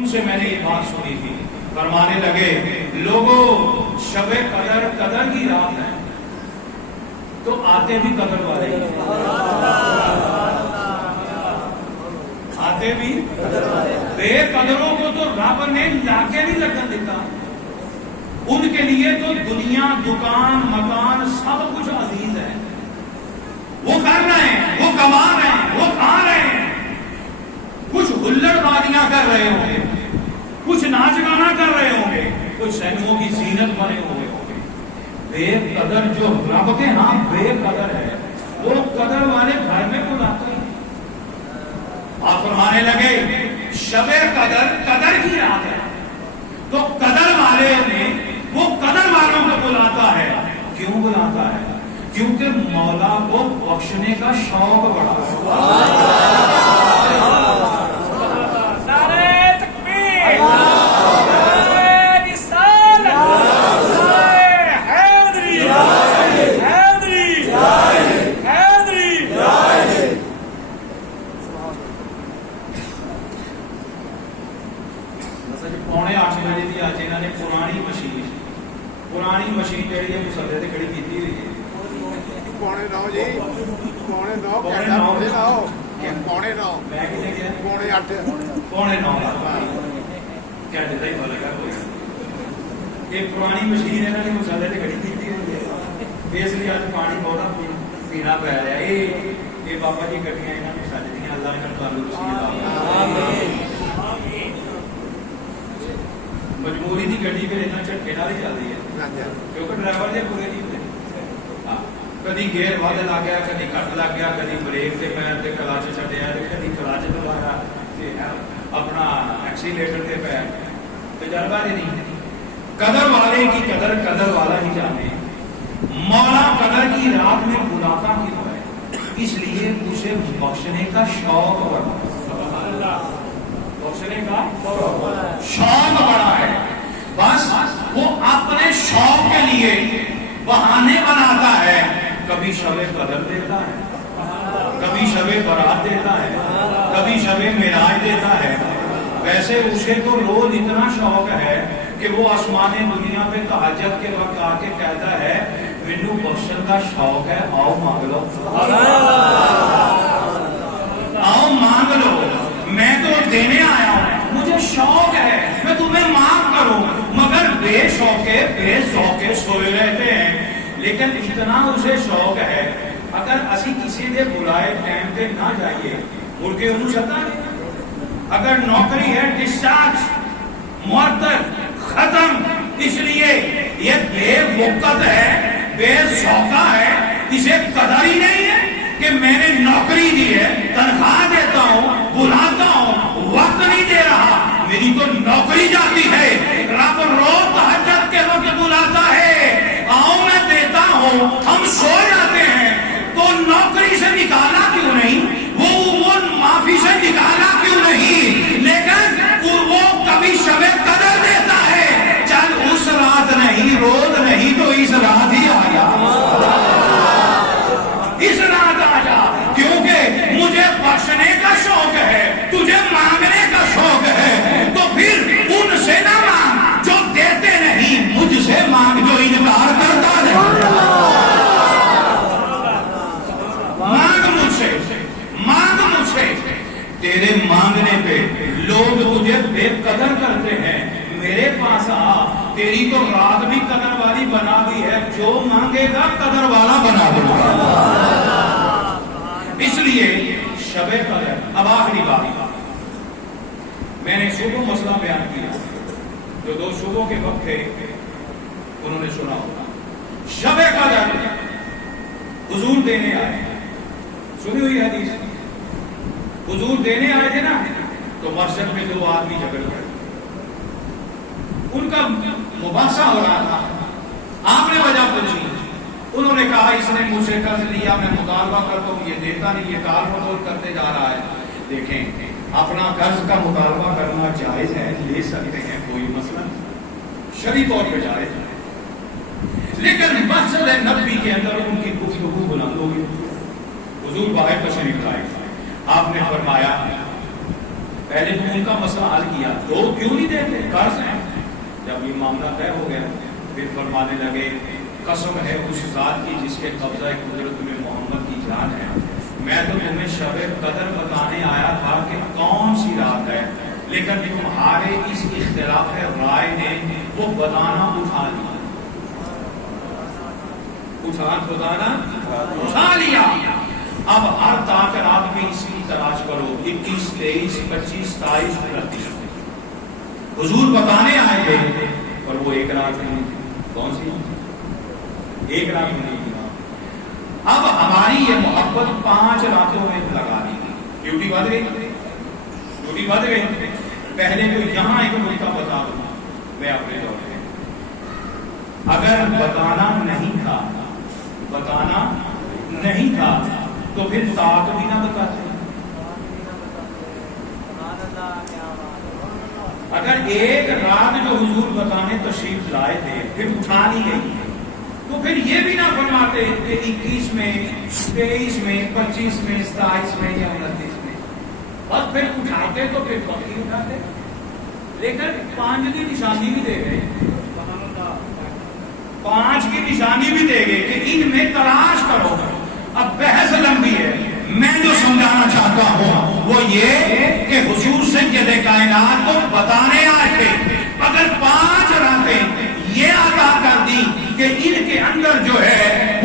ان سے میں نے یہ بات سنی تھی، فرمانے لگے لوگوں شب قدر قدر کی رات ہے تو آتے بھی قدر والے آتے بھی بے قدروں کو تو رب نے لا کے نہیں لگن دیتا، ان کے لیے تو دنیا دکان مکان سب کچھ عزیز ہے، وہ کر رہے ہیں، وہ کما رہے ہیں، وہ کھا رہے ہیں، کچھ ہلڑ بازیاں کر رہے ہوں گے، کچھ ناچ گانا کر رہے ہوں گے، کچھ سینموں کی زینت بنے ہوئے ہوں گے۔ بے قدر جو رب کے ہاں بے قدر ہے وہ قدر والے گھر میں کو لاتا ہی۔ آپ فرمانے لگے شب قدر قدر کی رات ہے تو قدر والے نے وہ قدر والوں کو بلاتا ہے۔ کیوں بلاتا ہے؟ کیونکہ مولا کو بخشنے کا شوق بڑا پرانی مشین جہی ہے مسلے سے کھڑی کی ہوئی ہے، پونے نو جی، پونے نو پونے نو پونے نو میں کتنے گیا پونے 8 پونے 9 کیا دیتا ہی پتا لگا کوئی یہ پرانی مشین ہے نے مسلے سے کھڑی کی ہوئی ہے، اس لیے آج پانی بہت پینا پی رہا ہے۔ یہ بابا جی گڈیاں یہاں کو سجدیاں اللہ نے تعلق مجبوری کی گڈی پھر اتنا جھٹکے نال ہی چلتی ہے کیونکہ ڈرائیور جی پورے نہیں ہوتے، کدی گیئر ود لگ گیا، کدی کٹ لگ گیا، کدی بریک کے پیر سے کلچ چڈیا، کدی کلچ دبایا اپنا ایکسیلیٹر کے پیر، تجربہ ہی نہیں۔ قدر والے کی قدر قدر والا ہی جانے۔ مولا قدر کی رات میں بلاتا کیوں ہے؟ اس لیے اسے بخشنے کا شوق بڑا، بخشنے کا شوق بڑا ہے۔ بس وہ اپنے شوق کے لیے بہانے بناتا ہے، کبھی شب قدر دیتا ہے، کبھی شب برات دیتا ہے، کبھی شب معراج دیتا ہے۔ ویسے اسے تو روز اتنا شوق ہے کہ وہ آسمان دنیا پہ تہجد کے وقت آ کے کہتا ہے مینوں بخشن کا شوق ہے، آؤ مانگ لو، آؤ مانگ لو، میں تو دینے آیا ہوں، مجھے شوق ہے میں تمہیں معاف کروں، مگر بے شوقے سوئے رہتے ہیں۔ لیکن اتنا اسے شوق ہے اگر اسی کسی دے بلائے ٹائم پہ نہ جائیے مڑ کے انہوں ستا نہیں، اگر نوکری ہے ڈسچارج معطل ختم، اس لیے یہ بے وقت ہے، بے شوقہ ہے، اسے قدر ہی نہیں ہے کہ میں نے نوکری دی ہے، تنخواہ دیتا ہوں، بلاتا ہوں، وقت نہیں دے رہا، میری تو نوکری جاتی ہے، رب روز تہجد کے وقت بلاتا ہے، آؤ میں دیتا ہوں، ہم سو جاتے ہیں، تو نوکری سے نکالا کیوں نہیں؟ وہ معافی سے نکالا کیوں نہیں؟ لیکن وہ کبھی شب قدر دیتا ہے، چل اس رات نہیں، روز نہیں تو اس رات ہی آ جا، اس رات آ جا، کیونکہ مجھے بخشنے کا شوق ہے، تجھے مانگنے کا شوق ہے، تو پھر ان سے نہ مانگ جو دیتے نہیں، مجھ سے مانگ جو انکار کرتا ہے، مانگ مجھ سے، تیرے مانگنے پہ لوگ تجھے بے قدر کرتے ہیں، میرے پاس آ، تیری تو رات بھی قدر والی بنا دی ہے، جو مانگے گا قدر والا بنا دوں گا۔ اس لیے شب قدر، اب آخری بات، میں نے صبح مسئلہ بیان کیا، جو 2 صبح کے وقت تھے انہوں نے سنا ہوگا، شب قدر حضور دینے آئے، سنی ہوئی حدیث، حضور دینے آئے تھے نا تو مسجد میں 2 آدمی جھگڑ گئے، ان کا مباحثہ ہو رہا تھا، آپ نے وجہ پوچھی، انہوں نے کہا اس نے مجھ سے قرض لیا، میں مطالبہ کرتا ہوں، یہ دیتا نہیں، یہ کال مٹول کرتے جا رہا ہے۔ دیکھیں اپنا قرض کا مطالبہ کرنا جائز ہے، لے سکتے ہیں، کوئی مسئلہ شرعی طور پہ جائز ہے، لیکن مسجد نبوی کے اندر ان کی گفتگو بلند ہو گئی، حضور باہر تشریف لائے، آپ نے فرمایا پہلے تو ان کا مسئلہ حل کیا، دو کیوں نہیں دیتے، قرض ہے۔ جب یہ معاملہ طے ہو گیا پھر فرمانے لگے قسم ہے اس ذات کی جس کے قبضہ قدرت میں محمد کی جان ہے، میں تو تمہیں شب قدر بتانے آیا تھا کہ کون سی رات ہے، لیکن تمہارے اس اختلاف رائے نے وہ بتانا اٹھا لیا، اٹھا لیا۔ اب ہر تاکرات میں اس کی تلاش کرو، 21 23 25 27 29 حضور بتانے آئے تھے پر وہ ایک رات نہیں تھی۔ کون سی؟ ایک رات نہیں تھی۔ اب ہماری یہ محبت 5 راتوں میں لگا دی گئی، ڈیوٹی بڑھ گئی، ڈیوٹی بڑھ گئی۔ پہلے تو یہاں ایک نکتہ بتا دوں میں اپنے دور میں، اگر بتانا نہیں تھا تو پھر ساتھ بھی نہ بتاتے۔ اگر ایک رات جو حضور بتانے تشریف لائے تھے پھر اٹھا لی گئی تو پھر یہ بھی نہ فرماتے کہ 21 میں 23 میں 25 میں 27 میں یا 29 میں، بس پھر اٹھاتے تو پھر پکی اٹھاتے، لیکن 5 کی نشانی بھی دے گئے، 5 کی نشانی بھی دے گئے کہ ان میں تلاش کرو۔ اب بحث لمبی ہے، میں جو سمجھانا چاہتا ہوں وہ یہ کہ حضور سید کائنات کو بتانے آئے تھے، اگر 5 راتیں یہ عطا کر دی کہ ان کے اندر جو ہے